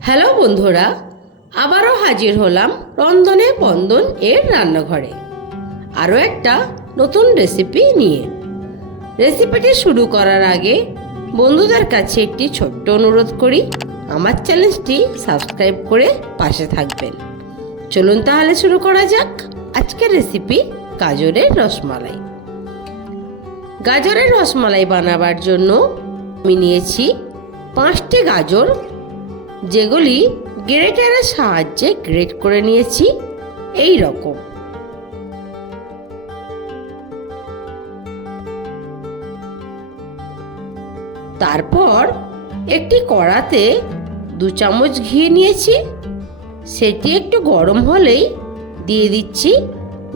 Hello বন্ধুরা, আবারও হাজির হলাম রন্ধনে বন্দন এর রান্নাঘরে। আরও একটা নতুন রেসিপি নিয়ে। রেসিপিটি শুরু করার আগে বন্ধুদের কাছে একটি ছোট্ট অনুরোধ করি, আমার চ্যানেলটি সাবস্ক্রাইব করে পাশে থাকবেন। চলুন তাহলে শুরু করা যাক আজকের রেসিপি গাজরের রসমালাই। গাজরের রসমালাই বানাবার জন্য আমি নিয়েছি পাঁচটি গাজর যেগুলি গ্রেটারের সাহায্যে গ্রেট করে নিয়েছি, এই রকম। তারপর একটি কড়াতে দু চামচ ঘি নিয়েছি, সেটি একটু গরম হলেই দিয়ে দিচ্ছি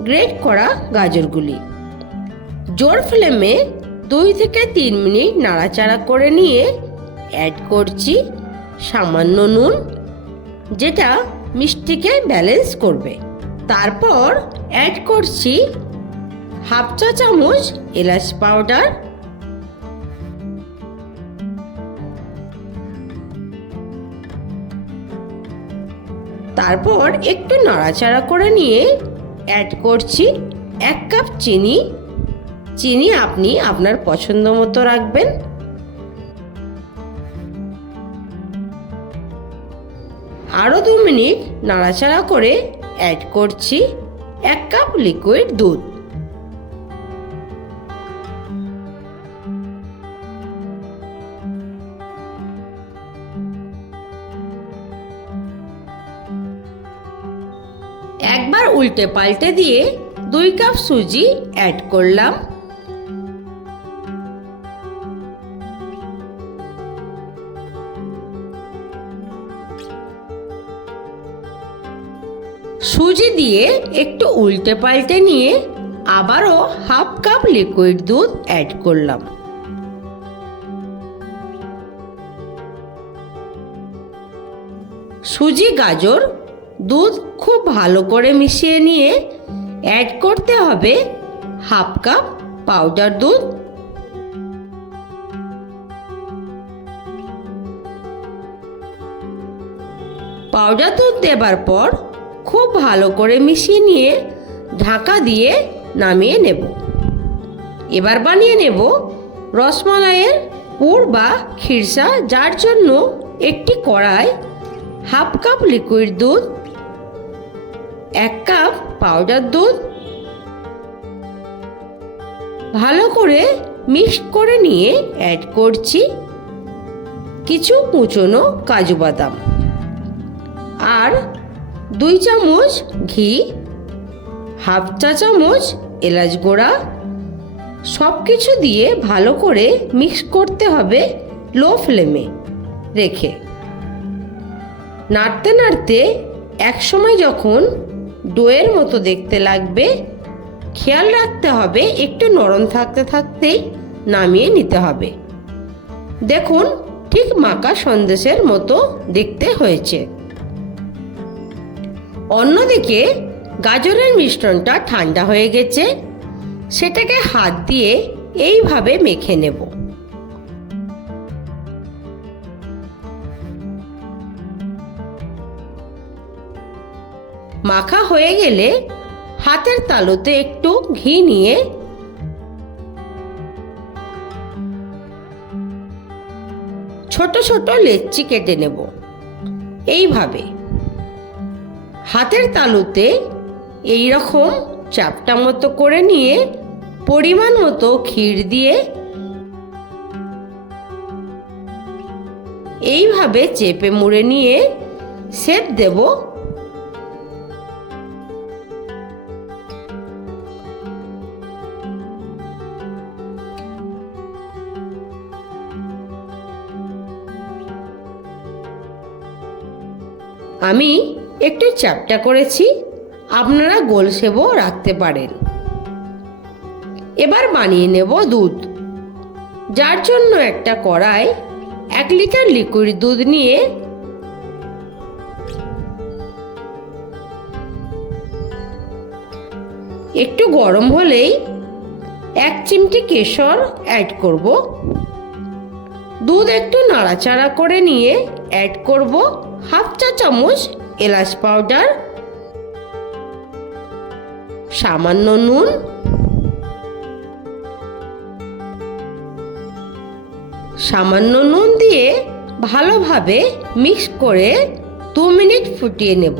গ্রেট করা গাজরগুলি। জোর ফ্লেমে দুই থেকে তিন মিনিট নাড়াচাড়া করে নিয়ে অ্যাড করছি সামান্য নুন, যেটা মিষ্টিকে ব্যালেন্স করবে। তারপর অ্যাড করছি হাফ চা চামচ এলাচ পাউডার তারপর একটু নাড়াচাড়া করে নিয়ে অ্যাড করছি এক কাপ চিনি। চিনি আপনি আপনার পছন্দ মতো রাখবেন। আরও দু মিনিট নাড়াচাড়া করে অ্যাড করছি এক কাপ লিকুইড দুধ। একবার উল্টে পাল্টে দিয়ে দুই কাপ সুজি অ্যাড করলাম। সুজি দিয়ে একটু উল্টে পাল্টে নিয়ে আবারও হাফ কাপ লিকুইড দুধ অ্যাড করলাম। সুজি, গাজর দুধ খুব ভালো করে মিশিয়ে নিয়ে অ্যাড করতে হবে হাফ কাপ পাউডার দুধ। পাউডার দুধ দেবার পর খুব ভালো করে মিশিয়ে নিয়ে ঢাকা দিয়ে নামিয়ে নেব। এবার বানিয়ে নেব রসমালাইয়ের পুর বা খিরসা, যার জন্য একটি কড়াই, হাফ কাপ লিকুইড দুধ, এক কাপ পাউডার দুধ, ভালো করে মিক্স করে নিয়ে অ্যাড করছি কিছু কুচনো কাজু বাদাম। আর দুই চামচ ঘি, হাফ চা চামচ এলাচ গোড়া সব কিছু দিয়ে ভালো করে মিক্স করতে হবে লো ফ্লেমে রেখে। নাড়তে নাড়তে একসময় যখন ডোয়ের মতো দেখতে লাগবে, খেয়াল রাখতে হবে একটু নরম থাকতে থাকতেই নামিয়ে নিতে হবে। দেখুন, ঠিক মাকা সন্দেশের মতো দেখতে হয়েছে। অন্যদিকে গাজরের মিশ্রণটা ঠান্ডা হয়ে গেছে। সেটাকে হাত দিয়ে এইভাবে মেখে নেব। মাখা হয়ে গেলে হাতের তালুতে একটু ঘি নিয়ে ছোট ছোট লেচি কেটে নেব। এইভাবে হাতের তালুতে এই রকম চাপটা মতো করে নিয়ে পরিমাণ মতো ক্ষীর দিয়ে এইভাবে চেপে মুড়ে নিয়ে সেপ দেব। আমি একটু চ্যাপটা করেছি, আপনারা গোল সেবও রাখতে পারেন। এবার বানিয়ে নেব দুধ। যার জন্য একটা কড়াই, এক লিটার লিকুইড দুধ নিয়ে একটু গরম হলেই এক চিমটি কেশর অ্যাড করব। দুধ একটু নাড়াচাড়া করে নিয়ে অ্যাড করব হাফ চা চামচ এলাচ পাউডার সামান্য নুন সামান্য নুন দিয়ে ভালোভাবে মিক্স করে দু মিনিট ফুটিয়ে নেব।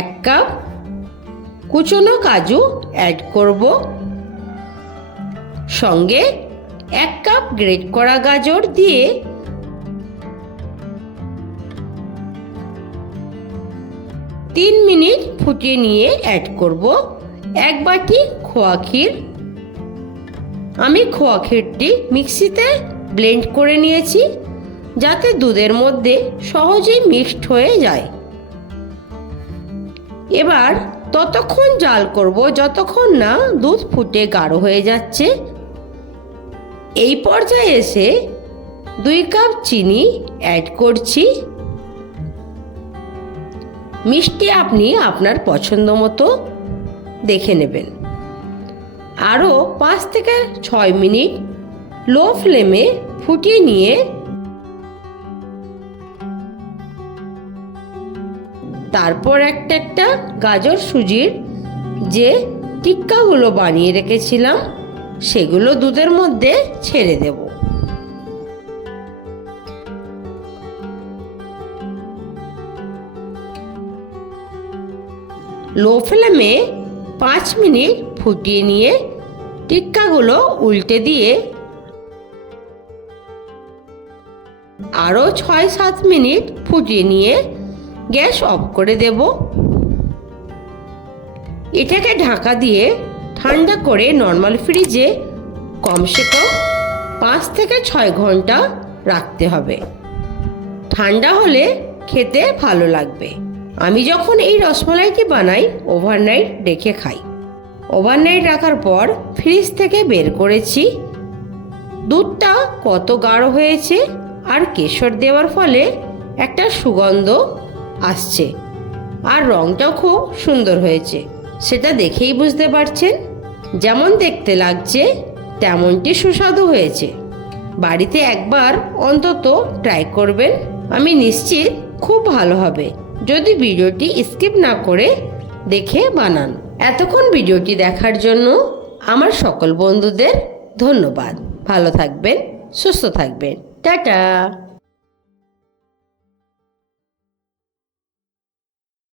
এক কাপ কুচনো কাজু অ্যাড করব। সঙ্গে এক কাপ গ্রেট করা গাজর দিয়ে তিন মিনিট ফুটিয়ে নিয়ে অ্যাড করব। এক বাটি খোয়া ক্ষীর। আমি খোয়া ক্ষীরটি মিক্সিতে ব্লেন্ড করে নিয়েছি, যাতে দুধের মধ্যে সহজেই মিক্সড হয়ে যায়। এবার ততক্ষণ জাল করব, যতক্ষণ না দুধ ফুটে গাঢ় হয়ে যাচ্ছে। এই পর্যায়ে এসে দুই কাপ চিনি অ্যাড করছি। মিষ্টি আপনি আপনার পছন্দ মতো দেখে নেবেন। আরও পাঁচ থেকে ছয় মিনিট লো ফ্লেমে ফুটিয়ে নিয়ে তারপর একটা একটা গাজর সুজির যে টিক্কাগুলো বানিয়ে রেখেছিলাম সেগুলো দুধের মধ্যে ছেড়ে দেব। লো ফ্লেমে পাঁচ মিনিট ফুটিয়ে নিয়ে টিক্কাগুলো উল্টে দিয়ে আরও ছয় সাত মিনিট ফুটিয়ে নিয়ে গ্যাস অফ করে দেব। এটাকে ঢাকা দিয়ে ঠান্ডা করে নর্মাল ফ্রিজে কমসে কম পাঁচ থেকে ছয় ঘণ্টা রাখতে হবে। ঠান্ডা হলে খেতে ভালো লাগবে। আমি যখন এই রসমালাইটি বানাই ওভারনাইট রেখে খাই। ওভারনাইট রাখার পর ফ্রিজ থেকে বের করেছি। দুধটা কত গাঢ় হয়েছে আর কেশর দেওয়ার ফলে একটা সুগন্ধ আসছে। আর রঙটাও খুব সুন্দর হয়েছে। সেটা দেখেই বুঝতে পারছেন? যেমন দেখতে লাগছে, তেমনটি সুস্বাদু হয়েছে। বাড়িতে একবার অন্তত ট্রাই করবেন, আমি নিশ্চিত খুব ভালো হবে। যদি ভিডিওটি স্কিপ না করে দেখে বানান। এতক্ষণ ভিডিওটি দেখার জন্য আমার সকল বন্ধুদের ধন্যবাদ। ভালো থাকবেন, সুস্থ থাকবেন। টাটা!